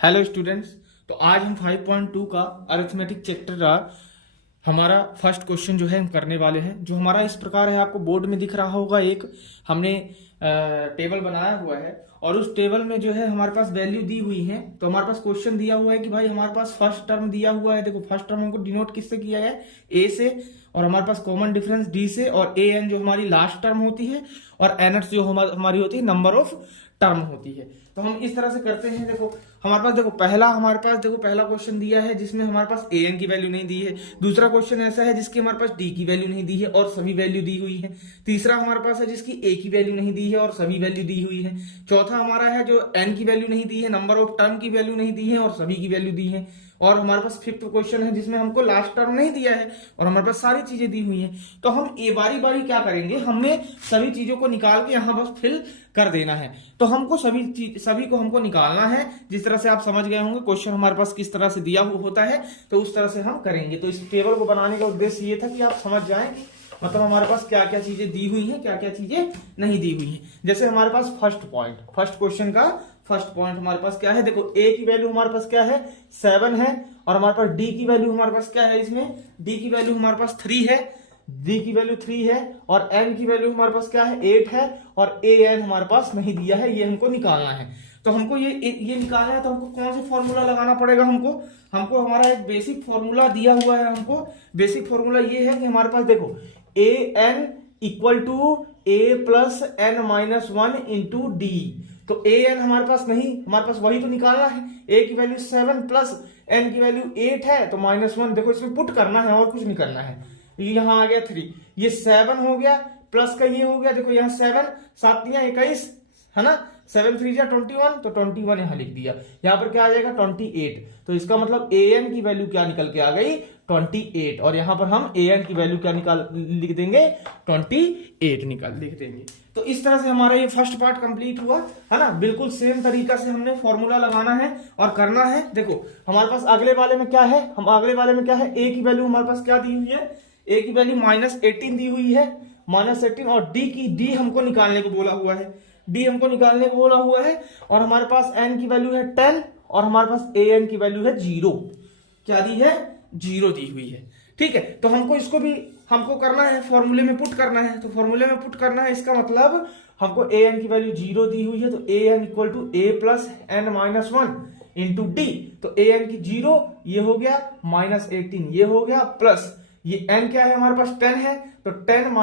Hello students. तो आज हम 5.2 का अरिथमेटिक चैप्टर का हमारा फर्स्ट क्वेश्चन जो है हम करने वाले हैं। जो हमारा इस प्रकार है, आपको बोर्ड में दिख रहा होगा, एक हमने टेबल बनाया हुआ है और उस टेबल में जो है हमारे पास वैल्यू दी हुई है। तो हमारे पास क्वेश्चन दिया हुआ है कि भाई हमारे पास फर्स्ट टर्म दिया हुआ है। देखो फर्स्ट टर्म हमको डिनोट किससे किया है, ए से, और हमारे पास कॉमन डिफरेंस डी से, और ए एन जो हमारी लास्ट टर्म होती है, और एन जो हमारी होती है नंबर ऑफ टर्म होती है। तो हम इस तरह से करते हैं। देखो हमारे पास पहला क्वेश्चन दिया है जिसमें हमारे पास ए एन की वैल्यू नहीं दी है। दूसरा क्वेश्चन ऐसा है जिसकी हमारे पास डी की वैल्यू नहीं दी है और सभी वैल्यू दी हुई है। तीसरा हमारे पास है जिसकी ए की वैल्यू नहीं दी है और सभी वैल्यू दी हुई है। चौथा हमारा है जो एन की वैल्यू नहीं दी है, नंबर ऑफ टर्म की वैल्यू नहीं दी है और सभी की वैल्यू दी है। और हमारे पास फिफ्थ क्वेश्चन है जिसमें हमको लास्ट टर्म नहीं दिया है और हमारे पास सारी चीजें दी हुई हैं। तो हम ए बारी बारी क्या करेंगे, हमें सभी चीजों को निकाल के यहाँ बस फिल कर देना है। तो हमको सभी को हमको निकालना है। जिस तरह से आप समझ गए होंगे क्वेश्चन हमारे पास किस तरह से दिया हुआ होता है, तो उस तरह से हम करेंगे। तो इस टेबल को बनाने का उद्देश्य ये था कि आप समझ जाएं कि मतलब हमारे पास क्या क्या चीजें दी हुई हैं, क्या क्या चीजें नहीं दी हुई हैं। जैसे हमारे पास फर्स्ट क्वेश्चन का फर्स्ट पॉइंट हमारे पास क्या है। देखो ए की वैल्यू हमारे पास क्या है, 7 है, और हमारे पास डी की वैल्यू हमारे पास क्या है, इसमें डी की वैल्यू हमारे पास 3 है, डी की वैल्यू 3 है, और एन की वैल्यू हमारे पास क्या है, 8 है, और ए एन हमारे पास नहीं दिया है। ये हमको निकालना है। तो हमको ये निकालना है, तो हमको कौन सा फॉर्मूला लगाना पड़ेगा। हमको हमारा एक बेसिक फॉर्मूला दिया हुआ है। हमको बेसिक फॉर्मूला ये है कि हमारे पास देखो A N equal to A plus N minus 1 into D. तो ए एन हमारे पास नहीं, हमारे पास वही तो निकालना है। ए की वैल्यू 7 प्लस एन की वैल्यू 8 है, तो -1 देखो इसमें पुट करना है और कुछ नहीं करना है। यहाँ आ गया 3, ये 7 हो गया, प्लस का ये हो गया। देखो यहाँ 7 7 21 है ना, 7 3 21, तो 21 यहाँ लिख दिया। यहाँ पर क्या आ जाएगा 28। तो इसका मतलब ए एन की वैल्यू क्या निकल के आ गई 28, और यहाँ पर हम ए एन की वैल्यू क्या लिख देंगे 28 लिख देंगे। तो इस तरह से हमारा ये फर्स्ट पार्ट कंप्लीट हुआ है ना। बिल्कुल सेम तरीका से हमने फॉर्मूला लगाना है और करना है। देखो हमारे पास अगले वाले में क्या है, ए की वैल्यू हमारे पास क्या दी हुई है, ए की वैल्यू -18 दी हुई है, -18, और डी हमको निकालने को बोला हुआ है, और हमारे पास एन की वैल्यू है 10, और हमारे पास ए एन की वैल्यू है 0। क्या दी है, 0 दी हुई है। ठीक है, तो हमको करना है, फॉर्मूले में पुट करना है। तो फॉर्मूले में पुट करना है, इसका मतलब हमको ए एन की वैल्यू 0 दी हुई है, तो A N equal to A plus N minus 1 into D. तो ए एन की 0 ये हो गया, -18 ये हो गया, प्लस ये एन क्या है हमारे पास 10 है, तो 10 -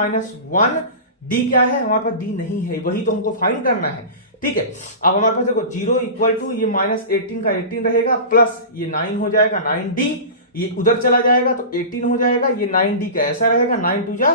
1, डी क्या है हमारे पास, डी नहीं है, वही तो हमको फाइंड करना है। ठीक है, अब हमारे पास देखो 0 इक्वल टू ये -18 का 18 रहेगा, प्लस ये 9 हो जाएगा, 9d, ये उधर चला जाएगा तो 18 हो जाएगा, ये 9d का ऐसा रहेगा, 9 2 जा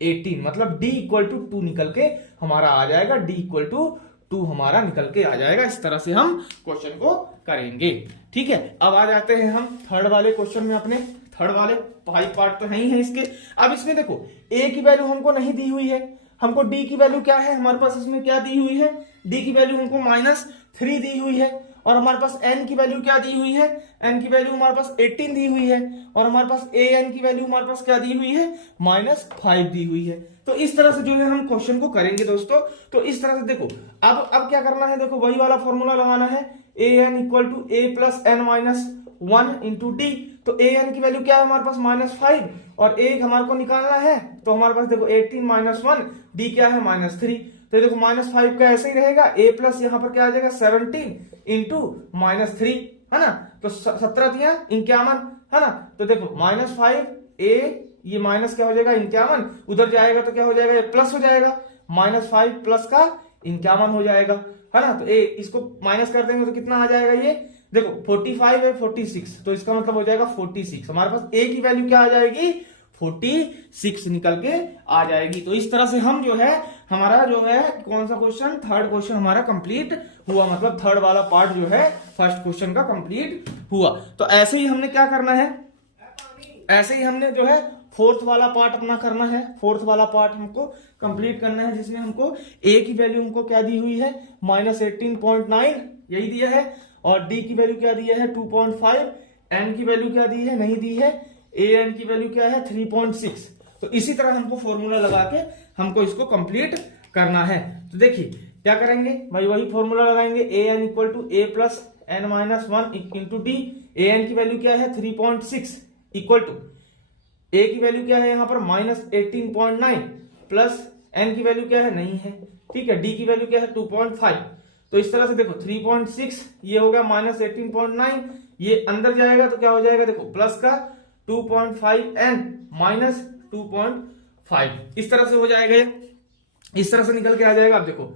18, मतलब d इक्वल टू 2 निकल के हमारा आ जाएगा, d इक्वल टू 2 हमारा निकल के आ जाएगा। इस तरह से हम क्वेश्चन को करेंगे। ठीक है, अब आ जाते हैं हम थर्ड वाले क्वेश्चन में। अपने थर्ड वाले 5 पार्ट तो है ही है इसके। अब इसमें देखो a की वैल्यू हमको नहीं दी हुई है, हमको d की वैल्यू क्या है हमारे पास, इसमें क्या दी हुई है, d की वैल्यू हमको -3 दी हुई है, और हमारे पास n की वैल्यू क्या दी हुई है, n की वैल्यू हमारे पास 18 दी हुई है, और हमारे पास a n की वैल्यू हमारे पास क्या दी हुई है, -5 दी हुई है। तो इस तरह से जो है हम क्वेश्चन को करेंगे दोस्तों। तो इस तरह से देखो अब क्या करना है, देखो वही वाला फॉर्मूला लगाना है, a n equal to a plus N minus 1 into D. तो a n की वैल्यू क्या है हमारे पास -5, और a हमारे को निकालना है, तो हमारे पास देखो 18 - 1, d क्या है -3। तो देखो -5 का ऐसे ही रहेगा, a प्लस यहाँ पर क्या आ जाएगा 17 इंटू -3 है ना, तो 17 दिया 51 है ना। तो देखो -5 a, ये माइनस क्या हो जाएगा 51, उधर जाएगा तो क्या हो जाएगा, ये प्लस हो जाएगा, -5 प्लस का 51 हो जाएगा है ना। तो a इसको माइनस कर देंगे तो कितना आ जाएगा, ये देखो 45 है 46, तो इसका मतलब हो जाएगा 46। हमारे पास a की वैल्यू क्या आ जाएगी 46 निकल के आ जाएगी। तो इस तरह से हम जो है हमारा जो है कौन सा क्वेश्चन, थर्ड क्वेश्चन हमारा कंप्लीट हुआ, मतलब थर्ड वाला पार्ट जो है फर्स्ट क्वेश्चन का कंप्लीट हुआ। तो ऐसे ही हमने क्या करना है, ऐसे ही हमने जो है फोर्थ वाला पार्ट अपना करना है। फोर्थ वाला पार्ट हमको कंप्लीट करना है, जिसमें हमको a की वैल्यू हमको क्या दी हुई है -18.9 यही दिया है, और d की वैल्यू क्या दिया है 2.5, n की वैल्यू क्या दी है, नहीं दी है, a n की वैल्यू क्या है 3.6। तो इसी तरह हमको फॉर्मूला लगा के हमको इसको कंप्लीट करना है। तो देखिए क्या करेंगे भाई, वही फॉर्मूला लगाएंगे, a n equal to a plus n minus 1 into D. A n की वैल्यू क्या है 3.6 इक्वल टू ए की वैल्यू क्या है यहाँ पर -18.9 प्लस एन की वैल्यू क्या है नहीं है, ठीक है। डी की वैल्यू क्या है 2.5। तो इस तरह से देखो 3.6 ये हो गया -18.9, ये अंदर जाएगा तो क्या हो जाएगा देखो प्लस का 2.5 एन माइनस 2.5, इस तरह से हो जाएगा ये, इस तरह से निकल के आ जाएगा। अब देखो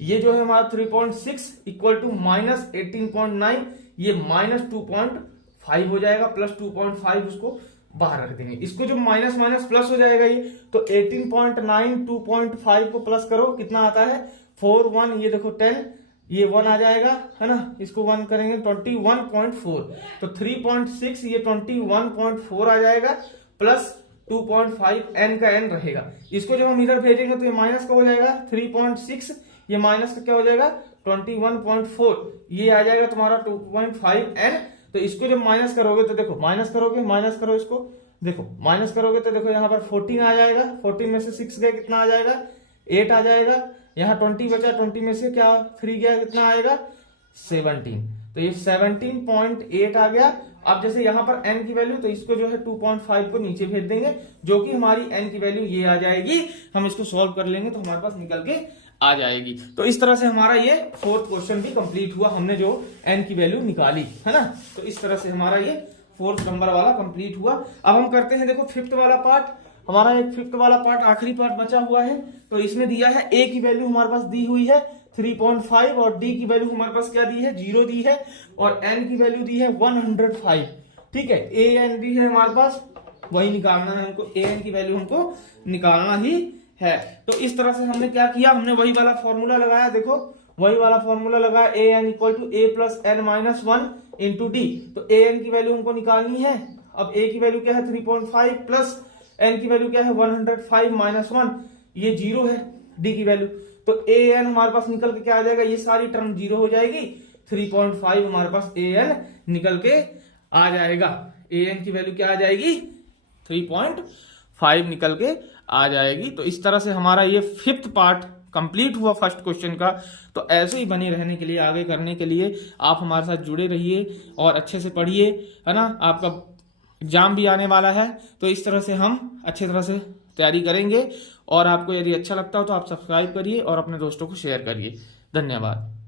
ये जो है हमारा 3.6 इक्वल टू -18.9, ये -2.5 हो जाएगा, प्लस 2.5 उसको बाहर रख देंगे। इसको जो माइनस माइनस प्लस हो जाएगा ये, तो 18.9 2.5 को प्लस करो कितना आता है 4 1, ये देखो 10, ये 1 आ जाएगा है ना, इसको 1 करेंगे 21.4, तो 3.6 ये 21.4 आ जाएगा, प्लस 2.5 n का n रहेगा। इसको जब हम इधर भेजेंगे तो ये माइनस का हो जाएगा 3.6, ये माइनस का क्या हो जाएगा 21.4, ये आ जाएगा तुम्हारा 2.5 n। तो इसको जब माइनस करोगे तो देखो माइनस करोगे, माइनस करो इसको, देखो माइनस करोगे तो देखो यहाँ पर 14 आ जाएगा, 14 में से 6 गए कितना आ जाएगा 8 आ जाएगा, यहाँ 20 बचा, 20 में से क्या 3 गया कितना आएगा 17, तो ये 17.8 आ गया। अब जैसे यहाँ पर n की वैल्यू, तो इसको जो है 2.5 को नीचे भेज देंगे, जो कि हमारी n की वैल्यू ये आ जाएगी। हम इसको सॉल्व कर लेंगे तो हमारे पास निकल के आ जाएगी। तो इस तरह से हमारा ये 4th क्वेश्चन भी कंप्लीट हुआ, हमने जो n की वैल्यू निकाली है ना। तो इस तरह से हमारा ये 4th नंबर वाला कंप्लीट हुआ। अब हम करते हैं देखो 5th वाला पार्ट, हमारा एक 5th वाला पार्ट आखिरी पार्ट बचा हुआ है। तो इसमें दिया है a की वैल्यू हमारे पास दी हुई है 3.5 और d की वैल्यू हमारे पास क्या दी है 0 दी है, और n की वैल्यू दी है 105, ठीक है। a n d है हमारे पास, वही निकालना है हमको, a n की वैल्यू हमको निकालना ही है। तो इस तरह से हमने क्या किया, हमने वही वाला फॉर्मूला लगाया, देखो वही वाला फॉर्मूला लगाया, A N equal to A plus N minus 1 into D. तो ए एन की वैल्यू हमको निकालनी है। अब ए की वैल्यू क्या है 3.5 प्लस एन की वैल्यू क्या है 105 माइनस 1, ये 0 है डी की वैल्यू। तो ए एन हमारे पास निकल के क्या आ जाएगा, ये सारी टर्म 0 हो जाएगी, 3.5 हमारे पास ए एन निकल के आ जाएगा। ए एन की वैल्यू क्या आ जाएगी 3.5 निकल के आ जाएगी। तो इस तरह से हमारा ये 5th पार्ट कंप्लीट हुआ फर्स्ट क्वेश्चन का। तो ऐसे ही बने रहने के लिए, आगे करने के लिए आप हमारे साथ जुड़े रहिए और अच्छे से पढ़िए, है ना। आपका एग्जाम भी आने वाला है, तो इस तरह से हम अच्छी तरह से तैयारी करेंगे। और आपको यदि अच्छा लगता हो तो आप सब्सक्राइब करिए और अपने दोस्तों को शेयर करिए। धन्यवाद।